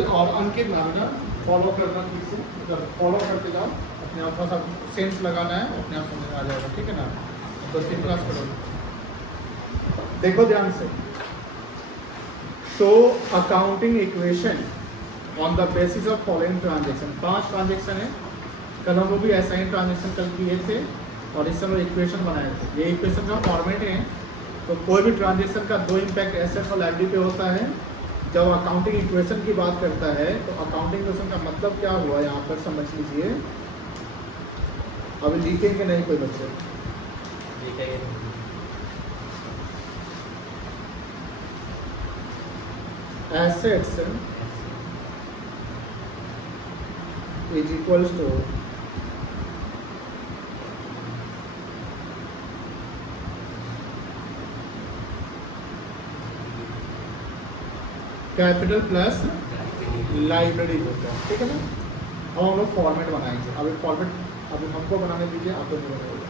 Uncle और अंकित नाम ना फॉलो करना ठीक से, जब फॉलो करते जाओ अपने आप, थोड़ा सा सेंस लगाना है, अपने आप समझ में आ जाएगा, ठीक है ना। तो 3 क्लास करो, देखो ध्यान से। Show accounting equation on the basis of following transaction. 5 transaction है, कल हम लोग भी ऐसा ही ट्रांजेक्शन कल किए थे और इस समय इक्वेशन बनाए थे। ये इक्वेशन का फॉर्मेट है। तो कोई भी ट्रांजेक्शन का 2 इम्पैक्ट एसेट और लायबिलिटी पे होता है। जब अकाउंटिंग इक्वेशन की बात करता है तो अकाउंटिंग इक्वेशन का मतलब क्या हुआ यहाँ पर समझ लीजिए। अभी लिखेंगे नहीं कोई बच्चे, assets is equals to capital plus library होता है, ठीक है ना। अब हम लोग फॉर्मेट बनाएंगे। अभी फॉर्मेट अभी हमको बनाने दीजिए, आपको नहीं बनाएगा।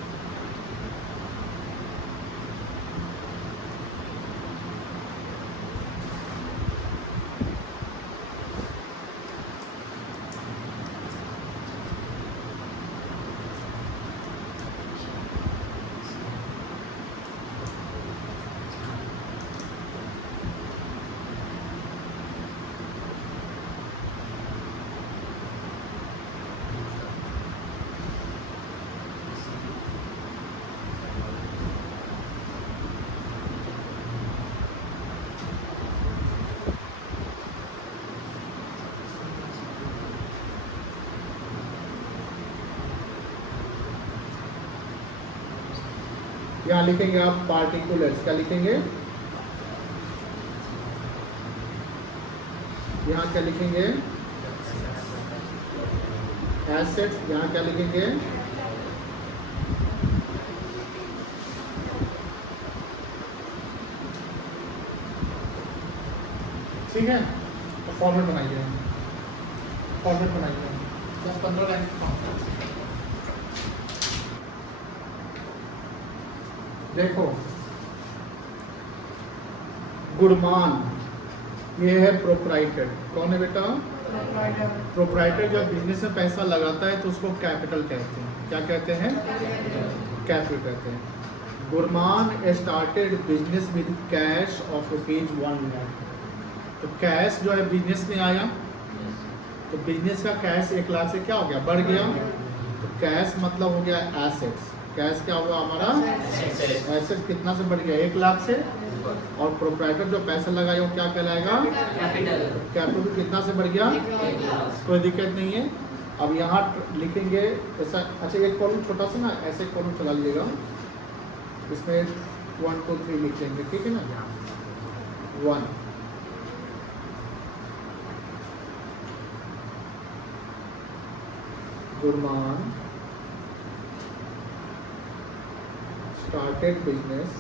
यहाँ लिखेंगे आप पार्टिकुलर्स, क्या लिखेंगे यहाँ, क्या लिखेंगे एसेट्स, यहाँ क्या लिखेंगे ठीक है। तो फॉर्मेट बनाइए, फॉर्मेट बनाइए 10-15 लाइन। देखो गुणमान, ये है प्रोप्राइटर। कौन है बेटा? प्रोप्राइटर। जब बिजनेस में पैसा लगाता है तो उसको कैपिटल कहते हैं। क्या कहते हैं? कैपिटल कहते हैं। गुणमान started business with cash of ₹1 lakh. तो कैश जो है बिजनेस में आया, तो बिजनेस का कैश 1 लाख से क्या हो गया? बढ़ गया। तो कैश मतलब हो गया एसेट्स। कैश क्या हुआ हमारा? एसेट्स कितना से बढ़ गया? 1 लाख से। और प्रोप्राइटर जो पैसा लगाया वो क्या कहलाएगा? कैपिटल। कैपिटल कितना से बढ़ गया? 1 लाख। कोई दिक्कत नहीं है। अब यहाँ लिखेंगे ऐसा। अच्छा एक कॉलम छोटा सा ना ऐसे कॉलम चला लीजिएगा, इसमें 1 2 3 लिख लेंगे, ठीक है ना। 1 गुणमान started business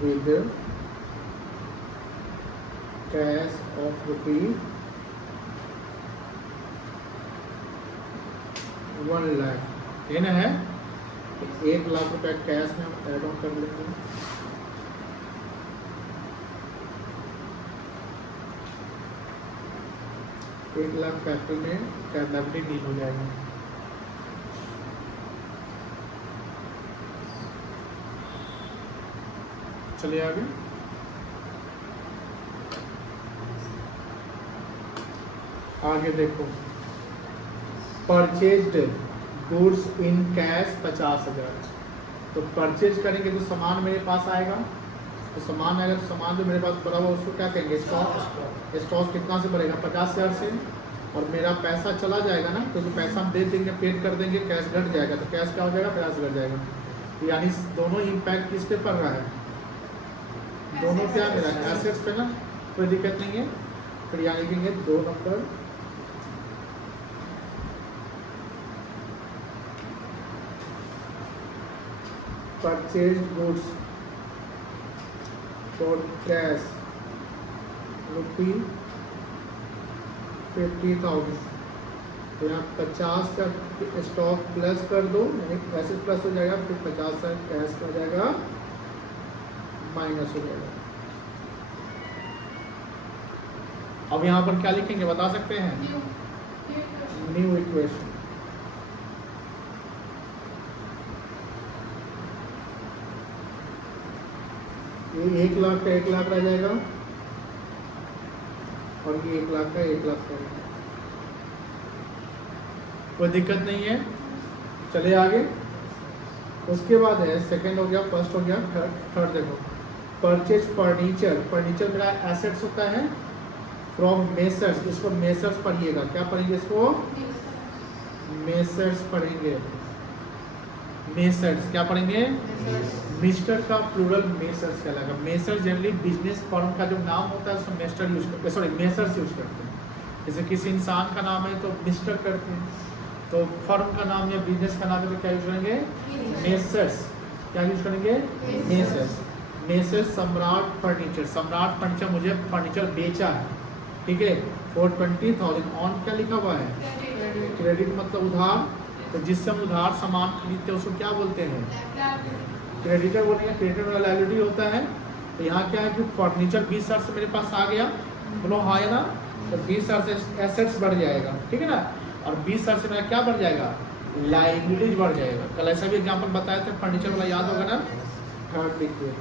with cash of ₹1 lakh. ये ना है 1 लाख रुपए कैश में हम ऐड ऑन कर लेंगे। एक लाख कैपिटल में कैपिटल डील हो जाएगा। चलिए आगे। आगे देखो, परचेज्ड गुड्स इन कैश 50,000। तो परचेज करेंगे तो सामान मेरे पास आएगा। तो सामान आएगा तो सामान जो मेरे पास पड़ा हुआ उसको क्या कहेंगे? स्टॉक। स्टॉक कितना से बढ़ेगा? 50,000 से। और मेरा पैसा चला जाएगा ना, क्योंकि तो पैसा हम दे देंगे, पेड कर देंगे, कैश घट जाएगा। तो कैश क्या हो जाएगा? 50 घट जाएगा। तो यानी दोनों इम्पैक्ट किस पे पड़ रहा है? दोनों क्या मेरा एसेट्स पे ना, कोई दिक्कत नहीं है। फिर यहाँ लिखेंगे 2 number purchase goods for cash ₹50,000। तो यहाँ 50 का स्टॉक प्लस कर दो, यानी एसेट प्लस हो जाएगा, फिर 50 का कैश हो जाएगा माइनस हो जाएगा। अब यहाँ पर क्या लिखेंगे बता सकते हैं? New equation. ये 1 लाख का 1 लाख रह जाएगा और ये 1 लाख का 1 लाख रहेगा। कोई दिक्कत नहीं है, चले आगे। उसके बाद है सेकंड हो गया, फर्स्ट हो गया, थर्ड देखो परचेज फर्नीचर। फर्नीचर मेरा एसेट्स होता है फ्रॉम मेसर्स। इसको मेसर्स पढ़िएगा, क्या पढ़ेंगे इसको? मेसर्स पढ़ेंगे। मेसर्स क्या पढ़ेंगे? मिस्टर का प्लूरल मेसर्स कहलाएगा। मेसर जनरली बिजनेस फर्म का जो नाम होता है उसमें मेस्टर यूज करते हैं, सॉरी मेसर्स यूज करते हैं। जैसे किसी इंसान का नाम है तो मिस्टर करते हैं, तो फर्म का नाम या बिजनेस का नाम है तो क्या यूज करेंगे? मेसर्स। क्या यूज करेंगे? मेसर्स। मेसर्स सम्राट फर्नीचर। सम्राट फर्नीचर मुझे फर्नीचर बेचा है, ठीक है, 420,000। ऑन क्या लिखा हुआ है? क्रेडिट मतलब उधार। तो जिससे हम उधार सामान खरीदते हैं उसको क्या बोलते हैं? क्रेडिटर बोलेंगे। क्रेडिटर वाला लायबिलिटी होता है। तो यहाँ क्या है कि फर्नीचर 20,000 से मेरे पास आ गया, बोलो हाँ है ना, तो 20,000 से एसेट्स बढ़ जाएगा, ठीक है ना, और 20,000 से मेरा क्या बढ़ जाएगा? लायबिलिटीज बढ़ जाएगा। कल ऐसा भी एग्जाम्पल बताया था फर्नीचर वाला, याद होगा ना? थर्ड लिखिए।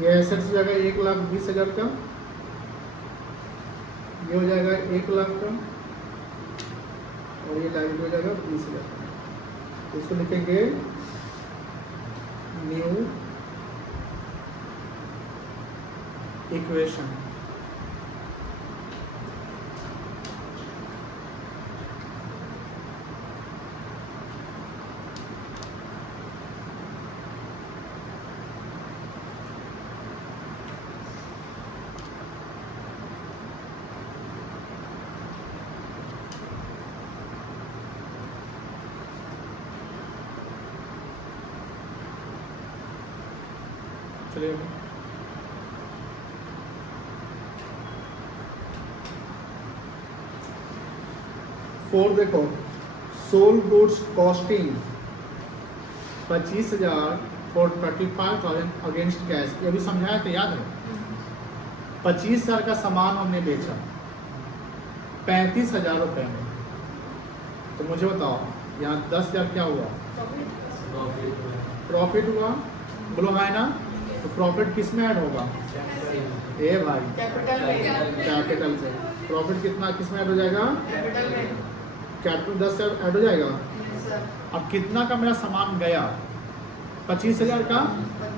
ये एसेट्स हो जाएगा 1,20,000 का, ये हो जाएगा 1 लाख का, और ये लाइबिलिटी हो जाएगा 20,000 का। इसको लिखेंगे न्यू इक्वेशन। चलिए 4 देखो, sold goods costing 25,000 for 35,000 against cash. ये भी समझाया तो याद है? 25,000 का सामान हमने बेचा 35,000 रुपए में, तो मुझे बताओ यहाँ 10,000 क्या हुआ? प्रॉफिट हुआ, बोलो हाँ ना। तो प्रॉफिट किस में ऐड होगा? ए भाई कैपिटल से। प्रॉफिट कितना किस में ऐड हो जाएगा? कैपिटल 10,000 ऐड हो जाएगा। अब कितना का मेरा सामान गया? 25,000 का,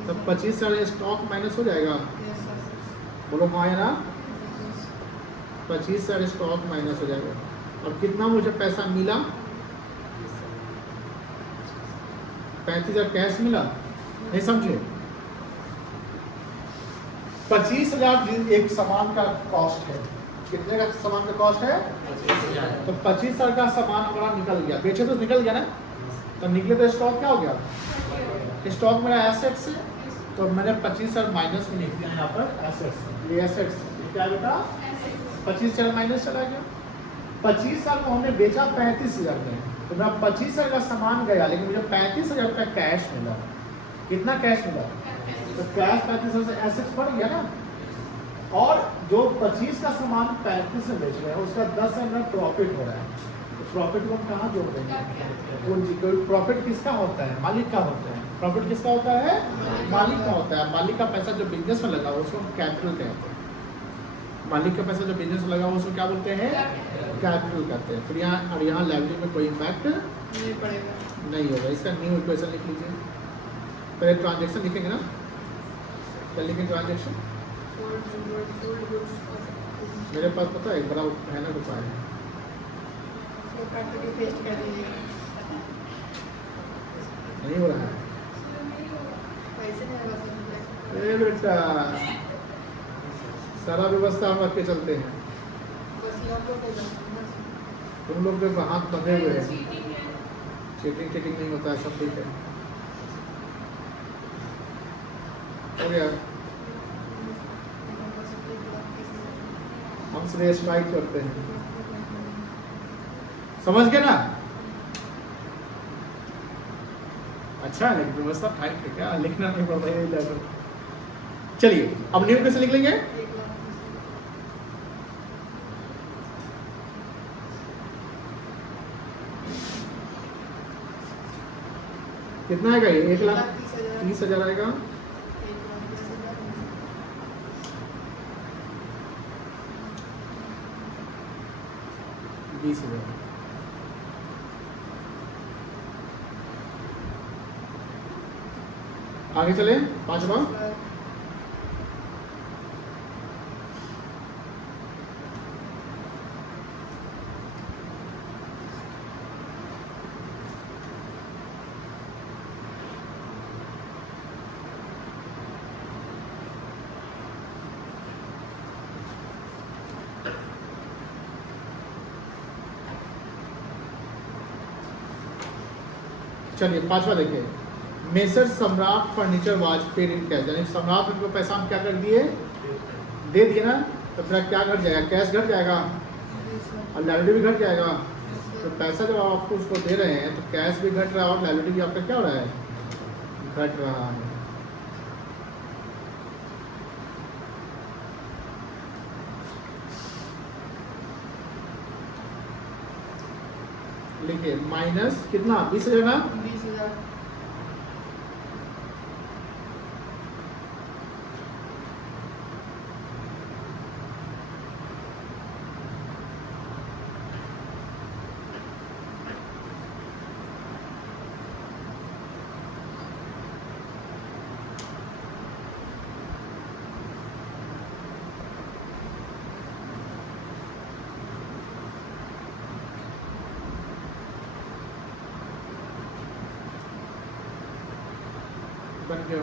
तो 25,000 स्टॉक माइनस हो जाएगा, बोलो हाँ है ना। 25,000 स्टॉक माइनस हो जाएगा। और कितना मुझे पैसा मिला? 35,000 कैश मिला, नहीं समझे? 25,000 एक सामान का कॉस्ट है। कितने का सामान का कॉस्ट है? 25,000। तो 25,000 का सामान हमारा निकल गया, बेचे तो निकल गया ना, तो निकले तो स्टॉक क्या हो गया? स्टॉक मेरा एसेट्स है, तो मैंने 25,000 माइनस में लिख दिया यहाँ पर एसेट्स। ये एसेट्स क्या बेटा? 25,000 माइनस चला गया। 25,000 को हमने बेचा 35,000 में, तो मेरा 25,000 का सामान गया, लेकिन मुझे 35,000 का कैश मिला। कितना कैश मिला? तो कैश 35,000 से एसेट्स बढ़ गया ना। और जो 25 का सामान 35 में बेच रहे हैं उसका 10 में प्रॉफिट हो रहा है, तो प्रॉफिट को हम कहाँ जोड़ देंगे? प्रॉफिट किसका होता है? मालिक का होता है। प्रॉफिट किसका होता है? मालिक का होता है। मालिक का पैसा जो बिजनेस में लगा उसको हम कैपिटल कहते हैं। मालिक का पैसा जो बिजनेस में लगा उसको क्या बोलते हैं? कैपिटल कहते हैं। फिर यहाँ और यहाँ लायबिलिटी में कोई इम्पैक्ट नहीं पड़ेगा, नहीं होगा। इसका न्यू इक्वेशन लिख लीजिए। पहले ट्रांजेक्शन लिखेंगे ना, क्या लिखेंगे? ट्रांजेक्शन। मेरे पास पता है बड़ा भयानक उपाय है, नहीं हो रहा है। बेटा, सारा व्यवस्था हम रख के चलते हैं। तुम लोग के हाथ बंधे हुए हैं, चीटिंग नहीं होता है, सब ठीक है। हो गया, हम सिर्फ स्ट्राइक करते हैं, समझ गए ना? अच्छा है, लेकिन व्यवस्था टाइट है, क्या लिखना नहीं पड़ता है लेटर। चलिए अब न्यू कैसे लिख लेंगे? कितना आएगा ये? 1,30,000 आएगा। आगे चले, 5वां। चलिए 5वां देखिए, मेसर सम्राट furniture was paid in cash, यानी सम्राट उनको पैसा हम क्या कर दिए, दे दिए ना, तो फिर क्या घट जाएगा? कैश घट जाएगा और लायबिलिटी भी घट जाएगा। तो पैसा जब आप आपको उसको दे रहे हैं तो कैश भी घट रहा है और लायबिलिटी भी आपका क्या हो रहा है, घट रहा है। लिखिए माइनस कितना, 20,000 ना, 20,000। बन गया।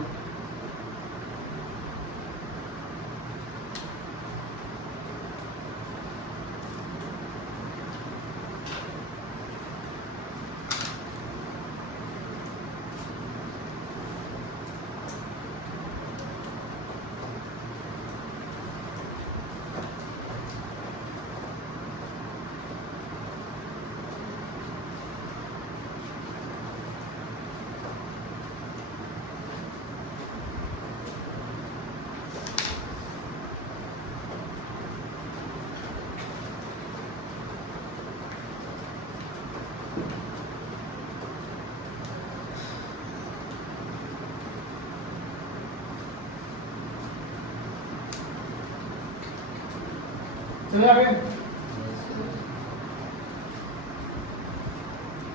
चलिए आगे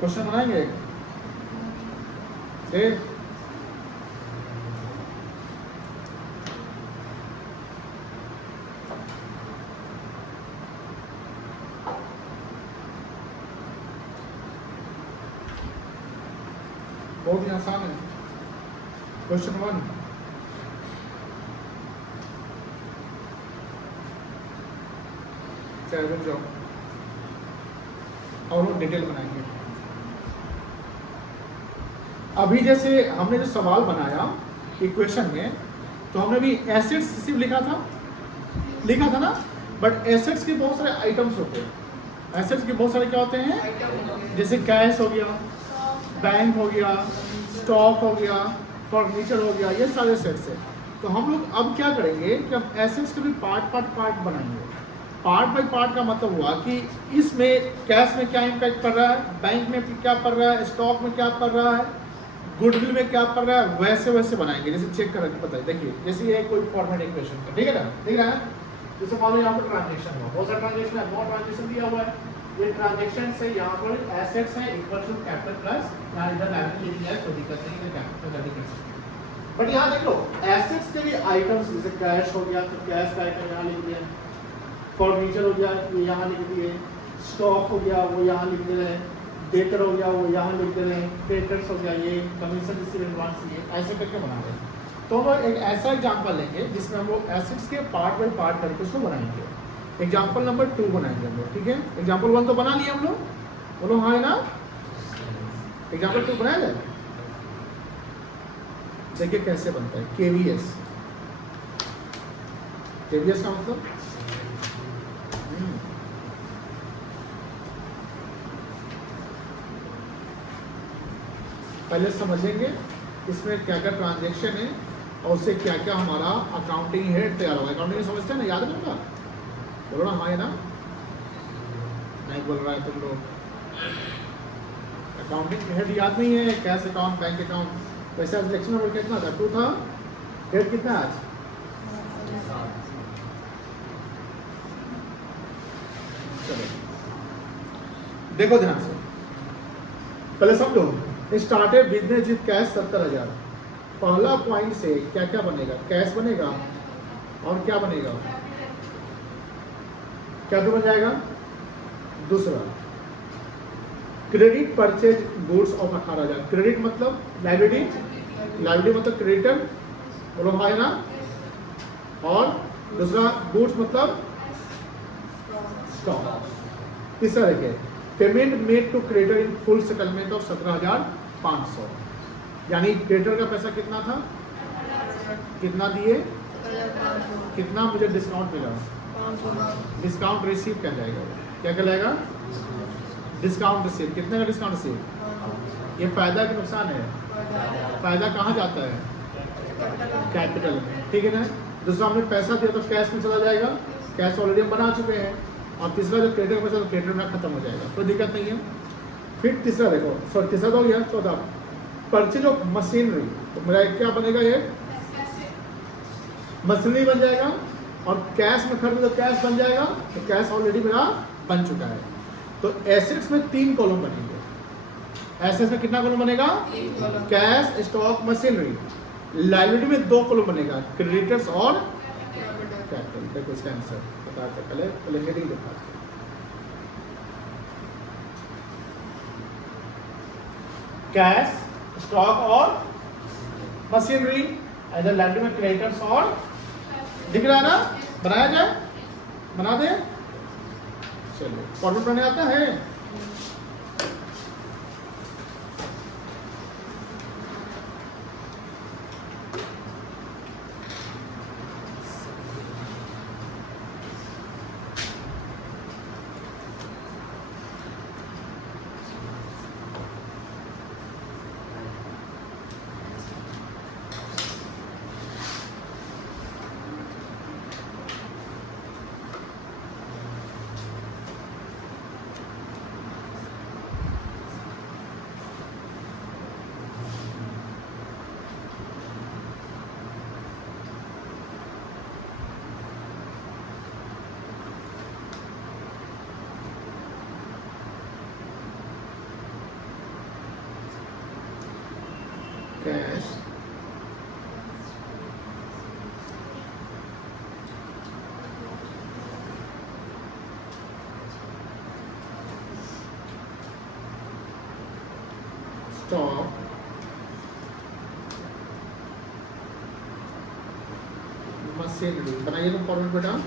क्वेश्चन बनाएंगे। ठीक, बहुत ही आसान है। क्वेश्चन 1, चलो रुक जाओ और वो डिटेल बनाएंगे। अभी जैसे हमने जो सवाल बनाया इक्वेशन में, तो हमने भी एसेट्स सिर्फ लिखा था ना, बट एसेट्स के बहुत सारे आइटम्स होते हैं। एसेट्स के बहुत सारे क्या होते हैं, जैसे कैश हो गया, बैंक हो गया, स्टॉक हो गया, फर्नीचर हो गया, ये सारे एसेट्स है। तो हम लोग अब क्या करेंगे कि हम एसेट्स के भी पार्ट बनाएंगे। पार्ट बाय पार्ट का मतलब हुआ कि इसमें कैश में क्या इम्पैक्ट पड़ रहा है, बैंक में क्या पड़ रहा है, स्टॉक में क्या पड़ रहा है, गुडविल में क्या पड़ रहा है, वैसे बनाएंगे। जैसे चेक करके बताइए, देखिए जैसे ये कोई फॉर्मेट इक्वेशन का, ठीक है ना, दिख रहा है। जैसे मान लो यहाँ पर ट्रांजेक्शन हुआ, बहुत सारा ट्रांजेक्शन है, बहुत ट्रांजेक्शन दिया हुआ है। ये ट्रांजेक्शन से यहाँ पर एसेट्स है इक्वल टू कैपिटल प्लस, यहाँ इधर लायबिलिटी है, कोई दिक्कत नहीं है, कैपिटल कर सकते हैं। बट यहाँ देख लो एसेट्स के भी आइटम्स, जैसे कैश हो गया तो कैश का आइटम यहाँ लिख दिया, फर्नीचर हो गया ये यहाँ लिख दिए, स्टॉक हो गया वो यहाँ लिख दे रहे हैं, डेटर हो गया वो यहाँ लिख दे रहे हैं, क्रेडिटर्स हो गया ये, कमीशन रिसीव एडवांस ये, ऐसे करके बना रहे हैं। तो हम एक ऐसा एग्जांपल लेंगे जिसमें हम लोग एसिड्स के पार्ट बाय पार्ट करके उसको बनाएंगे। एग्जांपल नंबर 2 बनाएंगे हम लोग, ठीक है। एग्जांपल 1 तो बना लिए हम लोग, बोलो हाँ है ना। एग्जांपल 2 बनाया जाए, देखिए कैसे बनता है केवीएस। केवीएस का मतलब पहले समझेंगे इसमें क्या क्या ट्रांजैक्शन है और उससे क्या क्या हमारा अकाउंटिंग हेड तैयार होगा। अकाउंटिंग समझते हैं ना, याद है ना, बोलो ना हाँ है ना। नहीं बोल रहा है तुम लोग, अकाउंटिंग हेड याद नहीं है। कैश अकाउंट, बैंक अकाउंट, वैसे ट्रांजैक्शन नंबर कितना था? 2 था। हेड कितना आज? चलो देखो ध्यान से, पहले समझो। Started business with cash 70,000। पहला पॉइंट से क्या क्या बनेगा? कैश बनेगा और क्या बनेगा? क्या तो बन जाएगा? दूसरा credit purchase goods of 18,000। Credit मतलब लाइबिलिटी, लाइबिलिटी मतलब क्रेडिटर, बोलो भाई ना। और दूसरा गुड्स मतलब स्टॉक। तीसरा देखिए payment made to creditor in full settlement of 17,500। यानी क्रेडिटर का पैसा कितना था, कितना दिए, कितना मुझे डिस्काउंट मिला, डिस्काउंट रिसीव क्या जाएगा, क्या कहलाएगा? Discount receive. कितने का डिस्काउंट रिसीव? ये फायदा कि नुकसान है? फायदा कहाँ जाता है? कैपिटल में, ठीक है ना। दूसरा हमने पैसा दिया तो कैश में चला जाएगा, कैश ऑलरेडी हम बना चुके हैं। और तीसरा जो क्रेडिटर का पैसा तो क्रेडिटर में खत्म हो जाएगा, कोई दिक्कत नहीं है। फिर तीसरा देखो, सॉरी तीसरा तो हो गया। चौथा परचेज ऑफ मशीनरी, तो मेरा क्या बनेगा? ये मशीनरी बन जाएगा। और कैश में खरीदे तो कैश बन जाएगा, तो कैश ऑलरेडी मेरा बन चुका है। तो एसेट्स में 3 कॉलम बनेंगे। एसेट्स में कितना कॉलम बनेगा? Cash, stock, machinery. लायबिलिटी में 2 कॉलम बनेगा, क्रेडिटर्स और कैपिटल। देखो इसका आंसर बताते, पहले हेडिंग दिखाते। कैश, स्टॉक और मशीनरी एज ए लायबिलिटी में क्रेडिटर्स और, दिख रहा है ना? बनाया जाए, बना दे। चलो फॉर्मेट बनाने आता है? Cash, stock, machinery. बनाइए तो फॉर्मेट बेटा।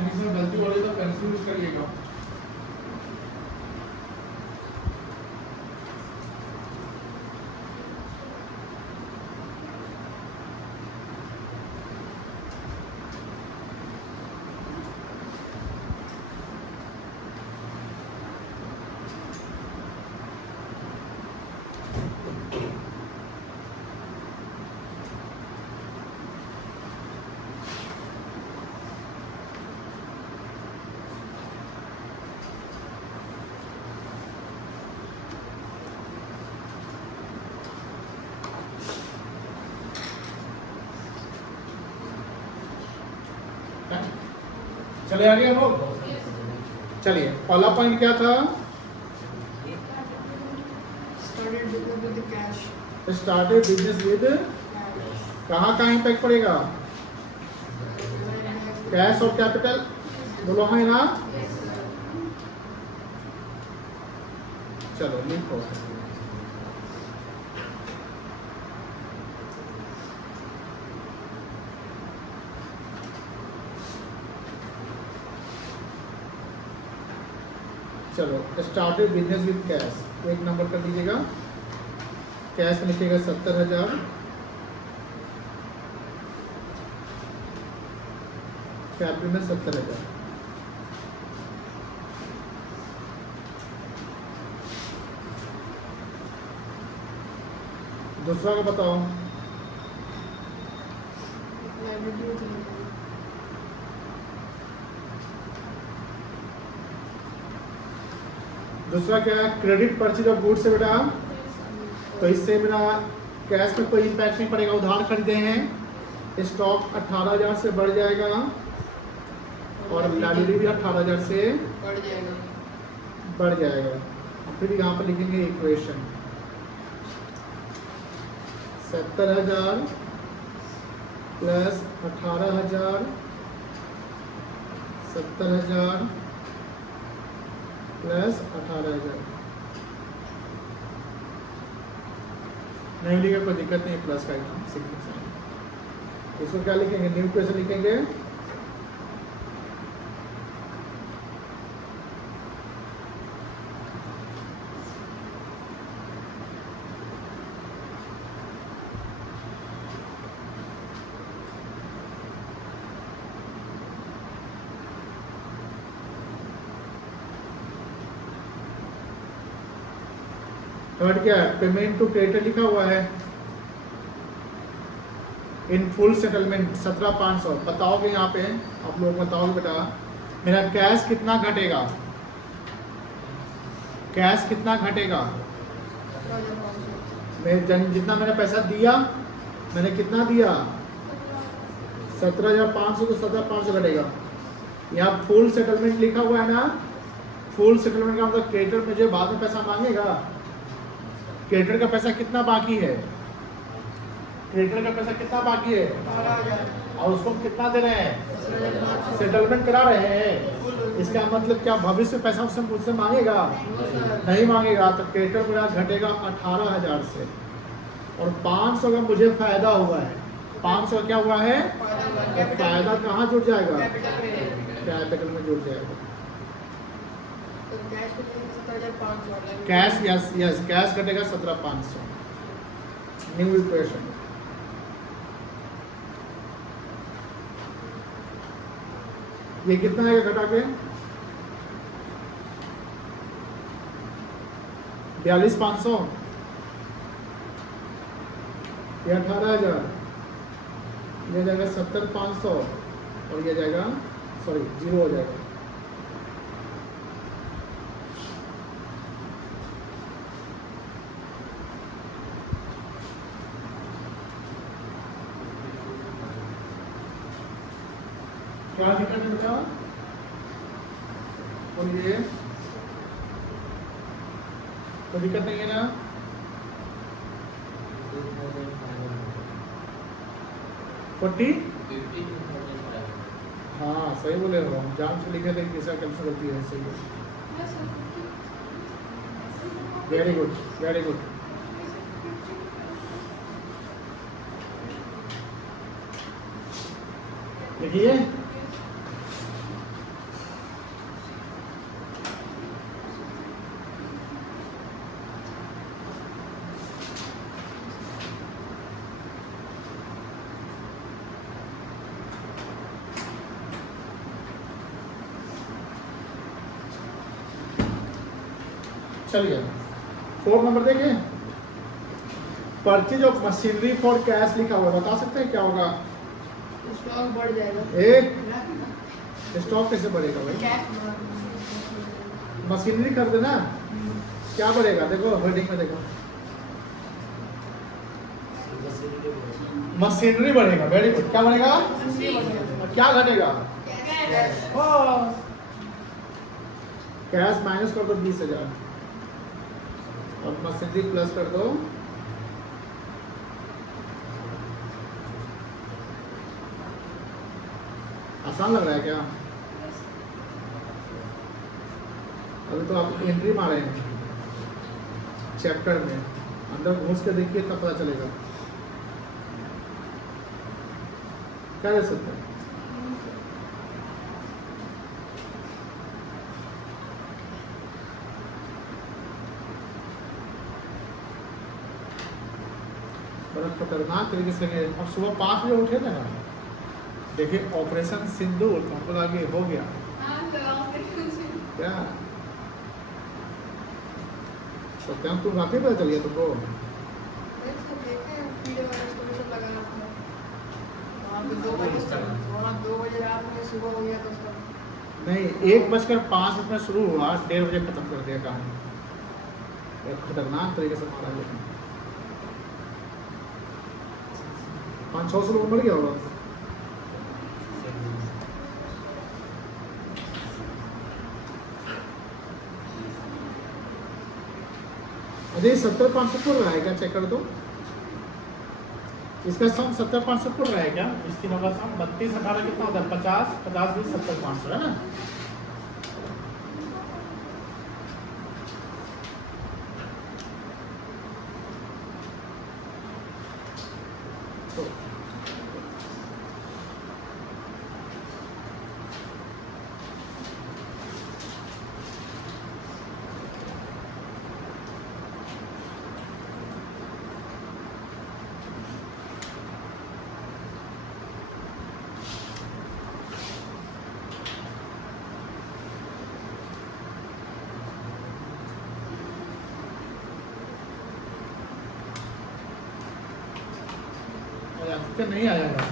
किसी में गलती हो रही तो कंफ्यूज करिएगा। चले आगे हम लोग। चलिए पहला पॉइंट क्या था? स्टार्टेड बिजनेस विद, कहाँ कहाँ इम्पैक्ट पड़ेगा? कैश और कैपिटल, बोलो हाँ ना। चलो लिखो। चलो स्टार्टेड बिजनेस विद कैश, एक नंबर कर दीजिएगा। कैश लिखिएगा 70,000, कैपिटल में 70,000। दूसरा का बताओ। दूसरा क्या है? क्रेडिट परचेज ऑफ गुड्स से बेटा, तो इससे मेरा कैश में कोई इम्पैक्ट नहीं पड़ेगा। उधार खरीदे हैं, स्टॉक 18,000 से बढ़ जाएगा और लाइबिलिटी भी 18,000 से बढ़ जाएगा। फिर यहाँ पर लिखेंगे इक्वेशन 70,000 प्लस 18,000, 70,000 प्लस 18,000। नहीं लिखा कोई दिक्कत नहीं, प्लस का इसको क्या लिखेंगे? न्यू इक्वेशन लिखेंगे। थर्ड क्या है? पेमेंट टू क्रेडिटर लिखा हुआ है। इन फुल सेटलमेंट 17,500। बताओगे यहाँ पे, आप लोग बताओगे बेटा मेरा कैश कितना घटेगा? कैश कितना घटेगा? मैं जितना मैंने पैसा दिया, मैंने कितना दिया? 17,500, तो 17,500 घटेगा। यहाँ फुल सेटलमेंट लिखा हुआ है ना। फुल सेटलमेंट का मतलब क्रेडिटर मुझे बाद में पैसा मांगेगा। क्रेडिटर का पैसा कितना बाकी है? क्रेडिटर का पैसा कितना बाकी है? 12,000। और उसको कितना दे रहे हैं? सेटलमेंट करा रहे हैं। इसका मतलब क्या भविष्य में पैसा उससे मुझसे मांगेगा? नहीं मांगेगा। तो क्रेडिटर मेरा घटेगा 18,000 से, और 500 का मुझे फायदा हुआ है। 500 क्या हुआ है? तो फायदा कहाँ जुड़ जाएगा? कैपिटल में जुड़ जाएगा। कैश, यस यस, कैश घटेगा 17,500। New equation. ये कितना है घटा के? 42,500। ये 18,000, ये जाएगा 70,500, और ये जाएगा, सॉरी, 0 हो जाएगा। क्या दिक्कत है बेटा? बोलिए, कोई दिक्कत नहीं है ना? हाँ सही बोले हो, हम जान से लिखे थे किसा कैंसिल होती है। सही है, वेरी गुड वेरी गुड। देखिए चलिए 4 नंबर देखें। Purchase of machinery for cash लिखा हुआ, बता सकते हैं क्या होगा? स्टॉक बढ़ जाएगा। स्टॉक कैसे बढ़ेगा भाई? मशीनरी कर देना, क्या बढ़ेगा? देखो हेडिंग में देखो, मशीनरी बढ़ेगा। Very good. क्या बढ़ेगा? और क्या घटेगा? बस कैश माइनस कर दो 20,000 और मशीनरी प्लस कर दो आसान लग रहा है क्या? अभी तो आप एंट्री मारे हैं चैप्टर में, अंदर घुस के देखिए तब पता चलेगा क्या कर सकते हैं। बड़ा खतरनाक तरीके से गए। अब सुबह 5 बजे उठे थे ना, देखिए ऑपरेशन सिंदूर तो हमको लगा कि हो गया क्या सत्यम, तुम रात ही पता चल गया तुमको? नहीं, 1:05 में शुरू हुआ, 1:30 बजे खत्म कर दिया कहानी। खतरनाक तरीके से मारा गया। 500-600 लोग मर गया होगा। अरे 70-500 रहा है क्या? चेक कर दो इसका सम 70-500 रहा है क्या? इस तीनों का सम 32-18 कितना होता है? 50-50-20-70-500 है ना। तो नहीं आएगा।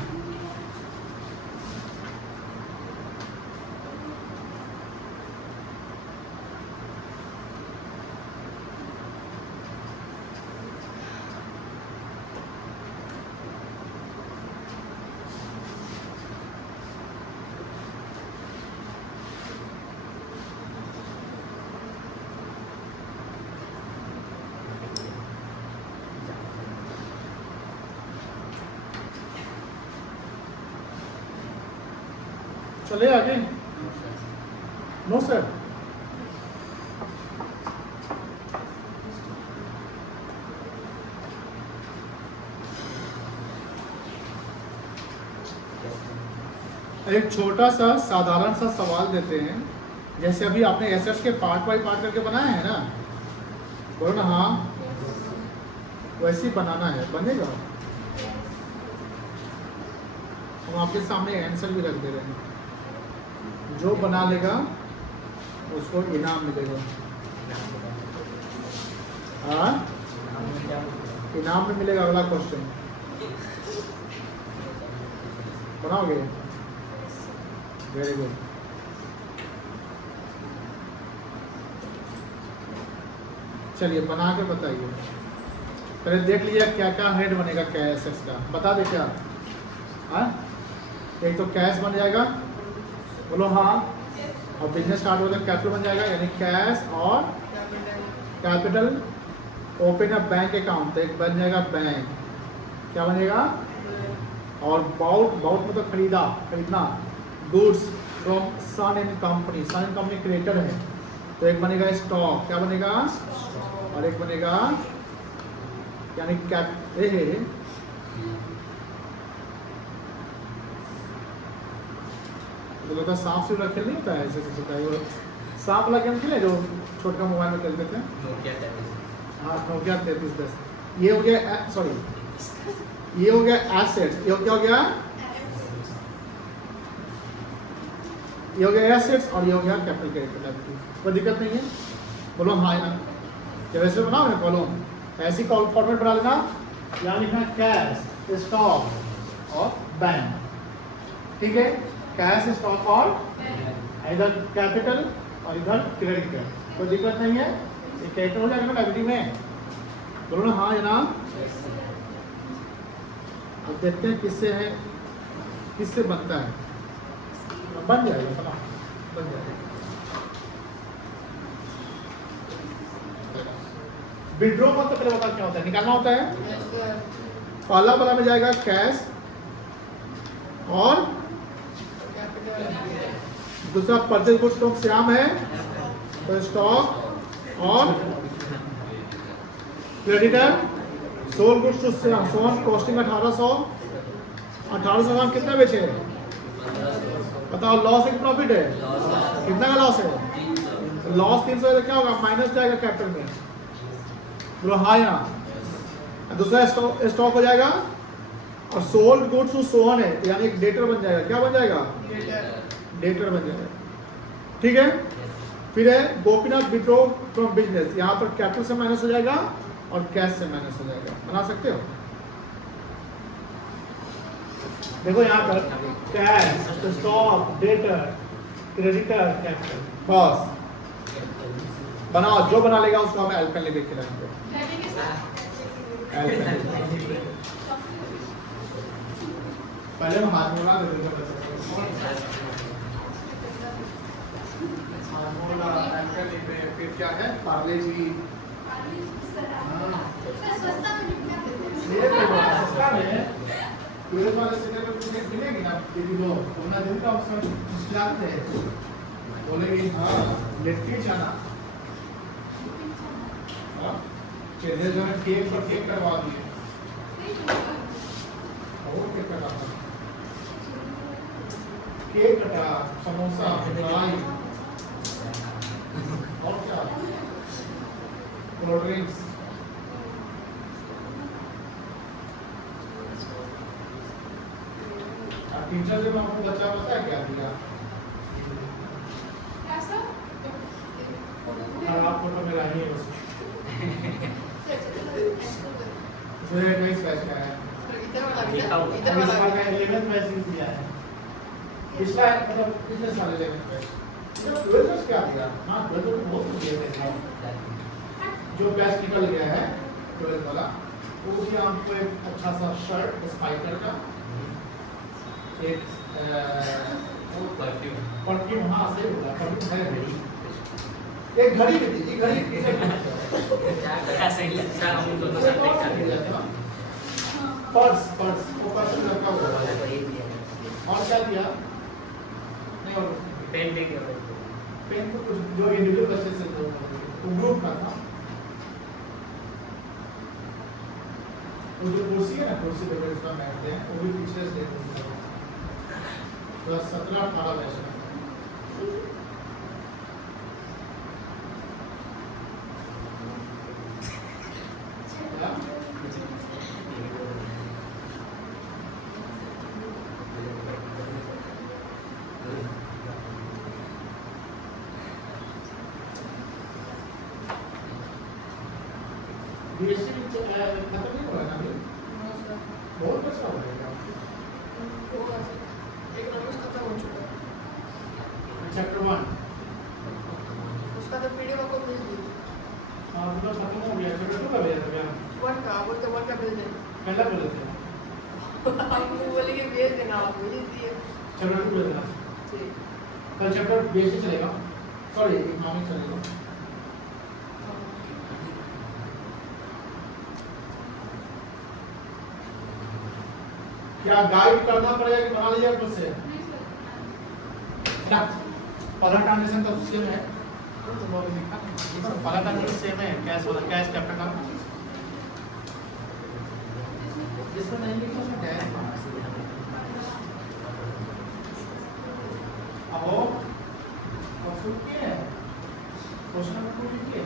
चले आगे। नो सर, एक छोटा सा साधारण सा सवाल देते हैं। जैसे अभी आपने एसेट्स के पार्ट बाय पार्ट करके बनाए हैं ना, बोलो ना हाँ, वैसे ही बनाना है, बनेगा। हम आपके सामने आंसर भी रख दे रहे हैं, जो बना लेगा उसको इनाम मिलेगा। हाँ, इनाम में मिलेगा। अगला क्वेश्चन बनाओगे? Very good. चलिए बना के बताइए। पहले देख लीजिए क्या क्या हेड बनेगा कैश का, बता दे क्या। हाँ, एक तो कैश बन जाएगा, बोलो हाँ, और बिजनेस स्टार्ट होगा कैपिटल बन जाएगा, यानी कैश और capital. Open a bank account, तो एक बन जाएगा बैंक, क्या बनेगा? और बाउट, बाउट मतलब खरीदना, goods from Sun and company, Sun and company creator है, तो एक बनेगा स्टॉक, क्या बनेगा? और एक बनेगा यानी कैप तो लगता सांप से खेल नहीं होता है, ऐसे होता है वो सांप वाला गेम खेले जो छोटा मोबाइल में खेलते थे। हाँ, नोकिया 3310। ये हो गया, सॉरी ये हो गया एसेट्स। ये क्या हो गया? ये हो गया एसेट्स और ये हो गया कैपिटल क्रेडिट। कोई दिक्कत नहीं है, बोलो हाँ या ना। जब ऐसे बनाओ ना कॉलम, ऐसी फॉर्मेट बना लेना, यहाँ लिखना कैश, स्टॉक और बैंक, ठीक है? कैश, स्टॉक और इधर कैपिटल और इधर क्रेडिट। कोई दिक्कत नहीं है, ये कैपिटल हो जाएगा ना लाइब्रेरी में, बोलो ना हाँ या ना। अब देखते हैं किससे है, किससे बनता है। बन जाएगा चलो, बन जाएगा। विड्रॉ मतलब पहले बता क्या होता है, निकालना होता है। Yes, sir. पहला वाला में जाएगा कैश और Capital. दूसरा परचेज गुड्स स्टॉक श्याम है तो स्टॉक और creditor sold goods to Shyam Son costing 1800 का हम कितना बेचे हैं बताओ, लॉस है कि प्रॉफिट है, कितना का लॉस है, लॉस 300 है तो क्या होगा माइनस जाएगा कैपिटल में, बोलो हाँ या दूसरा स्टॉक हो जाएगा और सोल्ड गुड्स टू सोहन है तो यानी एक डेटर बन जाएगा, क्या बन जाएगा Data. डेटर बन जाएगा। ठीक है, फिर है गोपीनाथ विड्रॉ फ्रॉम बिजनेस, यहाँ पर कैपिटल से माइनस हो जाएगा और कैश से माइनस हो जाएगा, बना सकते हो। देखो यहाँ पर cash stock debtor creditor capital बस बनाओ, जो बना लेगा उसको हम एल्पेन लेके खिलाएंगे। पहले हम हाथ में फिर क्या है पार्ले जी, सस्ता में ट्वेल्थ वाले सेक्टर में तुझे मिलेगी ना दीदी लोग, होना दिन का ऑप्शन लाते हैं, बोलेगी हाँ लेके जाना, चेहरे जो है केक पर केक करवा दिए, और केक कटा, केक कटा, समोसा, मिठाई और क्या, कोल्ड ड्रिंक्स, टीचर जब आपको बच्चा पता है क्या दिया, आप फोटो में लाइए बस, इसमें कई स्पैच का है, इधर वाला भी इस इधर वाला बार भी का 11th बैच दिया है, पिछला मतलब पिछले साल 11th बैच, तो 12th बैच क्या दिया, हाँ 12th में बहुत कुछ दिया है, जो बैच निकल गया है 12th वाला, वो भी हमको एक अच्छा सा शर्ट स्पाइकर का, एक परफ्यूम, हाँ सही बोला, परफ्यूम है घड़ी, एक घड़ी भी दी, घड़ी किसे पर्स पर्स वो पर्स में रखा हुआ है, और क्या दिया नहीं, और पेन दे दिया, पेन को कुछ जो इंडिविजुअल बच्चे से वो ग्रुप का था, वो जो कुर्सी है ना, कुर्सी पे बैठना बैठते हैं, वो भी पिछले से प्लस 17-18 बैच में, बीएससी खत्म नहीं हुआ है ना अभी, बहुत बचा हुआ है, एक नंबर खत्म हो चुका है, चैप्टर 1 उसका तो पीडीएफ आपको भेज दी, हाँ पूरा खत्म हो गया, चैप्टर 2 का भेजा था क्या, वन का बोलते वन का भेज दें, पहला बोले थे आपको बोले कि भेज देना, आप भेज दिए। चैप्टर 2 भेजना, ठीक। कल चैप्टर बीएससी चलेगा, सॉरी इकोनॉमिक्स चलेगा, क्या गाइड करना पड़ेगा कि बना लीजिए खुद से, क्या पहला ट्रांजेक्शन तो सेम है, पहला ट्रांजेक्शन सेम है, कैश वाला कैश कैपिटल का, जिसमें नहीं लिखा उसमें डैश अब क्वेश्चन किए क्वेश्चन नंबर 2 लिखिए,